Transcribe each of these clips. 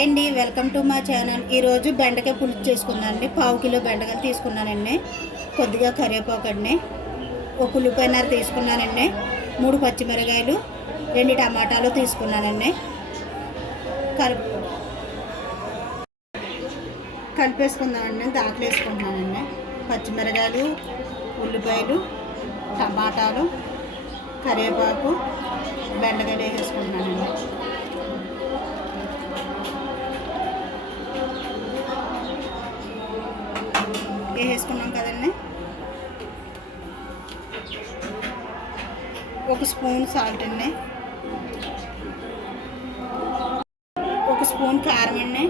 Hi అండి, welcome to మా channel. ఈరోజు బెండకాయ పులుసు చేసుకున్నానండి. పావు కిలో బెండకాయలు తీసుకున్నానండి. కొద్దిగా కరివేపాకు అండి, ఒక ఉల్లిపాయన్నర తీసుకున్నానండి, 3 పచ్చిమిరకాయలు, 2 టమాటాలు తీసుకున్నానండి. కలిపేసుకుందామండి. దాంట్లో వేసుకుంటున్నానండి పచ్చిమిరకాయలు, ఉల్లిపాయలు, టమాటాలు, కరివేపాకు, బెండకాయలు వేసేసుకుంటున్నానండి. వేసుకున్నాం కదండి. ఒక స్పూన్ సాల్ట్ అండి, ఒక స్పూన్ కారం అండి,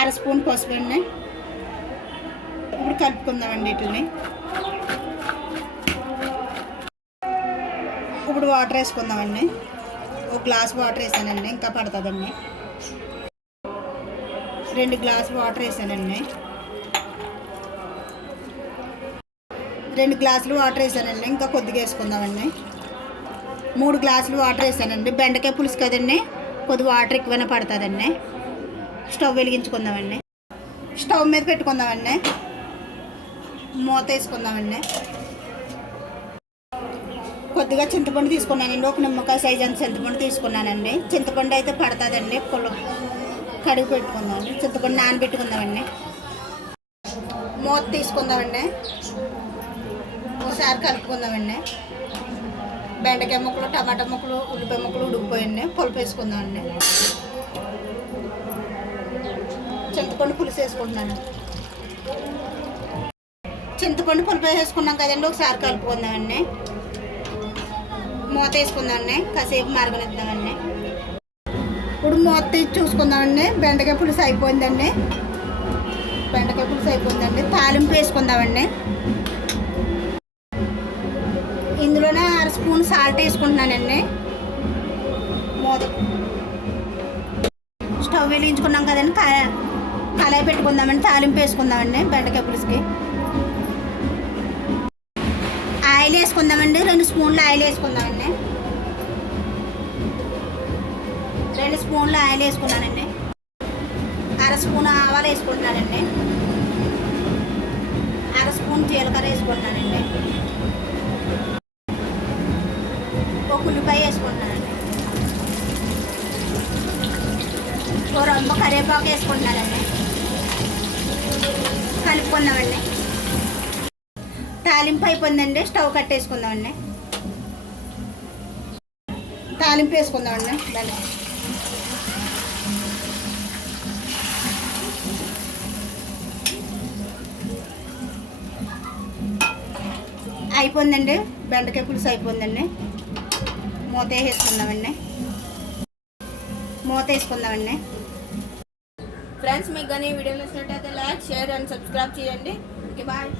అర స్పూన్ పసుపు అండి. ఇప్పుడు కలుపుకుందామండి వీటిని. ఇప్పుడు వాటర్ వేసుకుందామండి. ఒక గ్లాస్ వాటర్ వేసానండి, ఇంకా పడుతుందండి. 2 గ్లాసులు వాటర్ వేసానండి. 2 గ్లాసులు వాటర్ వేసానండి, ఇంకా కొద్దిగా వేసుకుందామండి. 3 గ్లాసులు వాటర్ వేసానండి. బెండకాయ పులుసు కదండి, కొద్ది వాటర్ ఎక్కువైనా పడుతుందండి. స్టవ్ వెలిగించుకుందామండి. స్టవ్ మీద పెట్టుకుందామండి. మూత వేసుకుందామండి. కొద్దిగా చింతపండు తీసుకున్నానండి. ఒక నిమ్మకాయ సైజ్ అంత చింతపండు తీసుకున్నానండి. చింతపండు అయితే పడుతుందండి. కడిగి పెట్టుకుందామండి. చింతపండు నానబెట్టుకుందామండి. మూత తీసుకుందామండి. ఒకసారి కలుపుకుందామండి. బెండకాయ ముక్కలు, టమాటా ముక్కలు, ఉల్లిపాయ ముక్కలు ఉడికిపోయండి. పులుపు వేసుకుందామండి. చింతపండు పులుసు వేసుకుంటున్నాను. చింతపండు పులుపు వేసుకున్నాం కదండి, ఒకసారి కలుపుకుందామండి. మూత వేసుకుందామండి. కాసేపు మరగనిద్దామండి. ఇప్పుడు మూత తీసి చూసుకుందామండి. బెండకాయ పులుసు అయిపోయిందండి. బెండకాయ పులుసు అయిపోయిందండి. తాలింపు వేసుకుందామండి. ఇందులోనే అర స్పూన్ సాల్ట్ వేసుకుంటున్నానండి. మూత స్టవ్ వెలిగించుకున్నాం కదండి. కళాయి పెట్టుకుందామండి. తాలింపు వేసుకుందామండి. బెండకాయ పులుసుకి ఆయిల్ వేసుకుందామండి. 2 స్పూన్లు ఆయిల్ వేసుకుందామండి. 2 స్పూన్లు ఆయిల్ వేసుకున్నానండి. అర స్పూన్ ఆవాలు వేసుకుంటున్నానండి. అర స్పూన్ జీలకర్ర వేసుకుంటున్నానండి. ఒక ఉల్లిపాయ వేసుకుంటున్నానండి. ఒక రొంబ కరివేపాకు వేసుకుంటున్నానండి. కలుపుకుందామండి. తాలింపు అయిపోయిందండి. స్టవ్ కట్టేసుకుందామండి. తాలింపు వేసుకుందామండి. అయిపోయిందండి. బెండకాయ పులుసు అయిపోయిందండి. మూత వేసుకుందామండి. మూత వేసుకుందామండి. ఫ్రెండ్స్, మీకు కానీ వీడియో నచ్చినట్టయితే లైక్, షేర్ అండ్ సబ్స్క్రైబ్ చేయండి. Okay, bye.